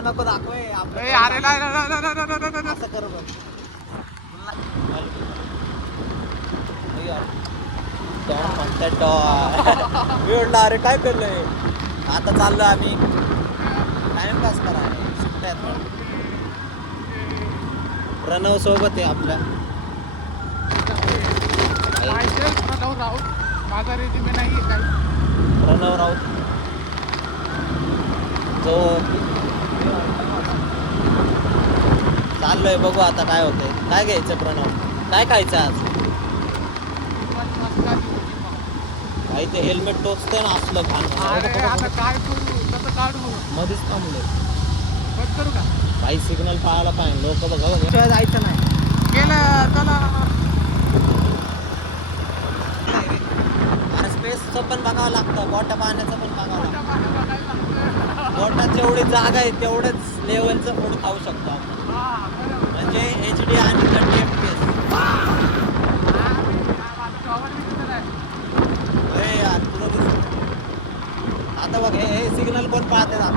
हे नको दाखवे आपलं. अरे नाही असं कर बघ. अरे काय करलंय आता चाललो आम्ही टाइमपास करा सुट्ट्यात. प्रणव सोबत आहे आपल्या. प्रणव राऊत माझा रेजिमे नाही आहे काही. प्रणव राऊत जो चाललोय बघू आता काय होतंय. काय घ्यायचं प्रणव? काय खायचं आज? काही ते हेल्मेट टोचते ना असलं घाण. आता काय करू कसं काढू मध्येच थांबले. बंद करू का? काही सिग्नल पाहायला पाहिजे लोक बघा. जायचं नाही गेलं चला. अरे स्पेसचं पण बघावं लागतं. गोट्या पाण्याचं पण बघावं लागतं. गोट्यात जेवढी जागा आहे तेवढंच लेवलचं फूड खाऊ शकतो आपण. म्हणजे HD आणि 30 FPS. अरे यार तुझं दिसत आता बघ हे सिग्नल पण पाहते ना.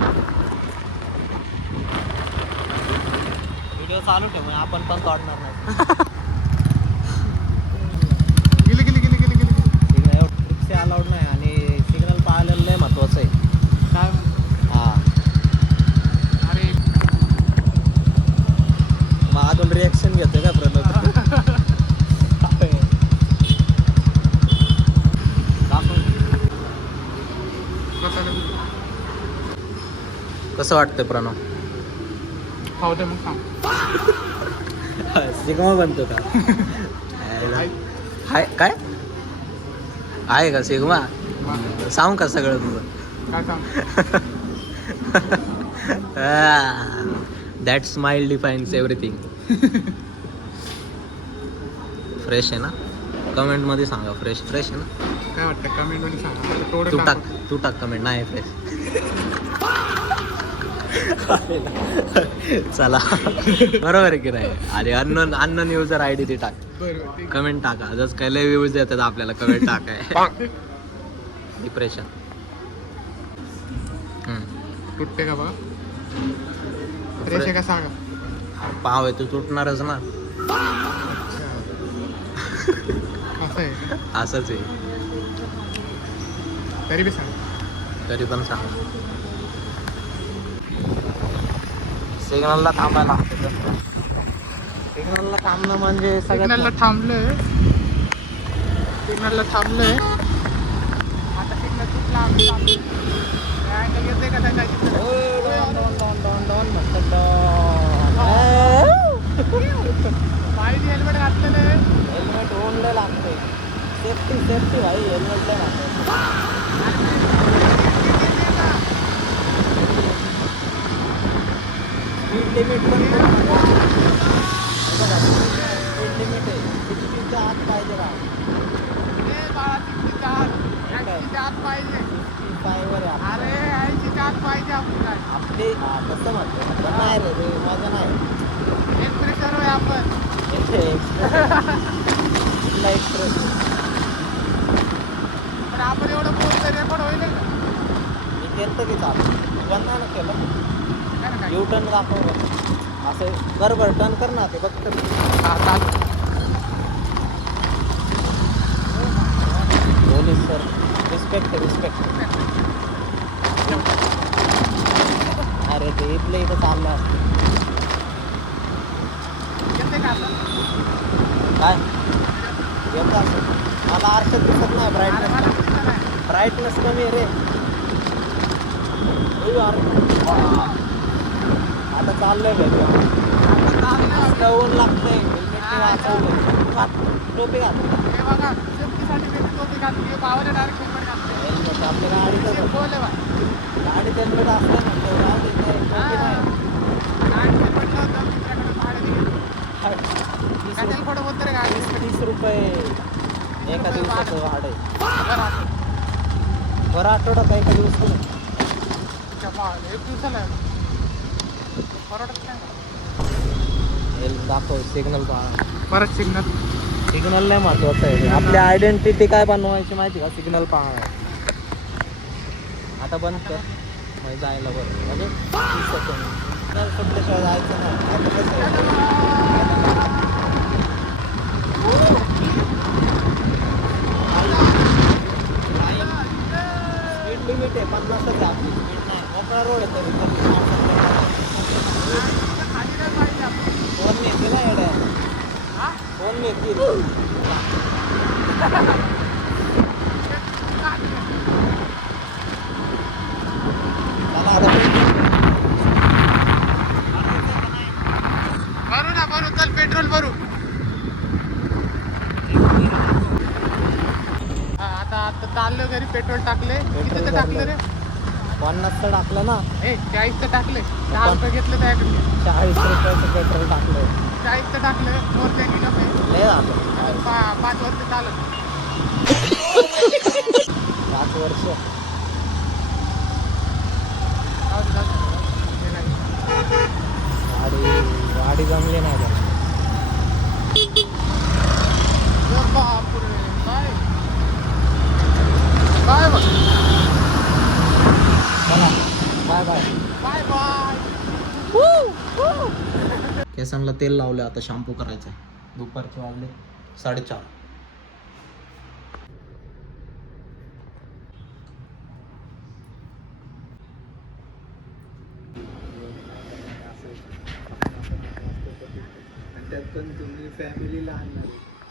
व्हिडिओ चालू ठेव आपण पण तोडणार नाही. रिक्षा अलाउड नाही आणि सिग्नल पाहिलेलं लय महत्वाचं आहे. काय हा अरे मग अजून रिॲक्शन घेतोय का प्रणव? कसं वाटतंय प्रणव? खाऊ दे मग सांग. सिग्मा बनतो का? हाय काय आहे का सिग्मा? सांग का सगळं तुझं? काय सांग? That smile defines everything. Fresh आहे ना? कमेंट मध्ये सांगा फ्रेश आहे ना? काय वाटतं कमेंट मध्ये सांगा. तू टाक कमेंट नाही फ्रेश. चला बरोबर आहे की नाही? आणि अन्न युजर ID ते टाक. कमेंट टाका. जसं काही लय व्ह्यूज येतात आपल्याला कमेंट टाकाय. डिप्रेशन तुटते का बघा. फ्रेश आहे का सांगा. पाव आहे तू तुटणारच ना. असं आहे असंच आहे. तरी बी सांग. तरी पण सांग. सिग्नलला थांबायला. सिग्नलला थांबणं म्हणजे सिग्नलला थांबलोय. आता सिग्नल तुटला आम्ही थांबलोय. येते का त्या बाईने हेल्मेट घातलेलं आहे. हेल्मेट ओनले लागते. सेफ्टी भाई हेल्मेट लय लागते. स्पीड लिमिट पण स्पीड लिमिट आहे 60च्या आत पाहिजे राव. बाळा 60च्या आत पाहिजे. 65 वर आहे. अरे 80च्या आत पाहिजे आपल्याला. आपले कसं म्हणतो नाही रे माझं नाही. एक्सप्रेसर आहे आपण. एक्सप्रेस पण आपण एवढं बोलतो रेकॉर्ड होईल का? मी केलं की चालू बंद ना केलं. यू टर्न दाखव असं बरोबर टर्न कर ना ते बघ. Police sir respect. अरे ते इथलं इथं चाललं असतं. काय येतं असं मला आरशात दिसत नाही. ब्राईटनेस कमी आहे रे. आता चाललंय घरी. ऊन लागतंय. टोपी घातली. आपल्या गाडीत हेल्मेट असतं ना. 30 रुपये एका दिवसाचं भाडं आहे. बरं आठवड्यात एका दिवस एक दिवसाला दाखव सिग्नल परत सिग्नल नाही महत्वाचं आहे. आपली आयडेंटिटी काय बनवायची माहिती का? सिग्नल पाहणार. आता बंद कर मग जायला बरं म्हणजे 30 सेकंद. सुटल्याशिवाय जायचं नाही. स्पीड लिमिट आहे 50च आहे आपली स्पीड नाही मोकळा रोड आहे तरी फोन नेते ना एवढ्या फोन नेतील भरू ना भरू चल पेट्रोल भरू आता आता चाललो घरी पेट्रोल टाकले किती तर टाकलं रे 50चं टाकलं ना 40चं टाकले 10 रुपये घेतले त्याकडे 40 रुपयाचं पेट्रोल टाकलं 40चं टाकलं मोर त्यांनी नको लय झालं 5 वर्ष चालत 5 वर्ष गाडी जमली नाही त्याला बापरे काय बाय बाय चला बाय बाय बाय बाय केसांना तेल लावलं आता शॅम्पू करायचा आहे दुपारचे वाजले 4:30 त्यात पण तुम्ही फॅमिलीला आणणार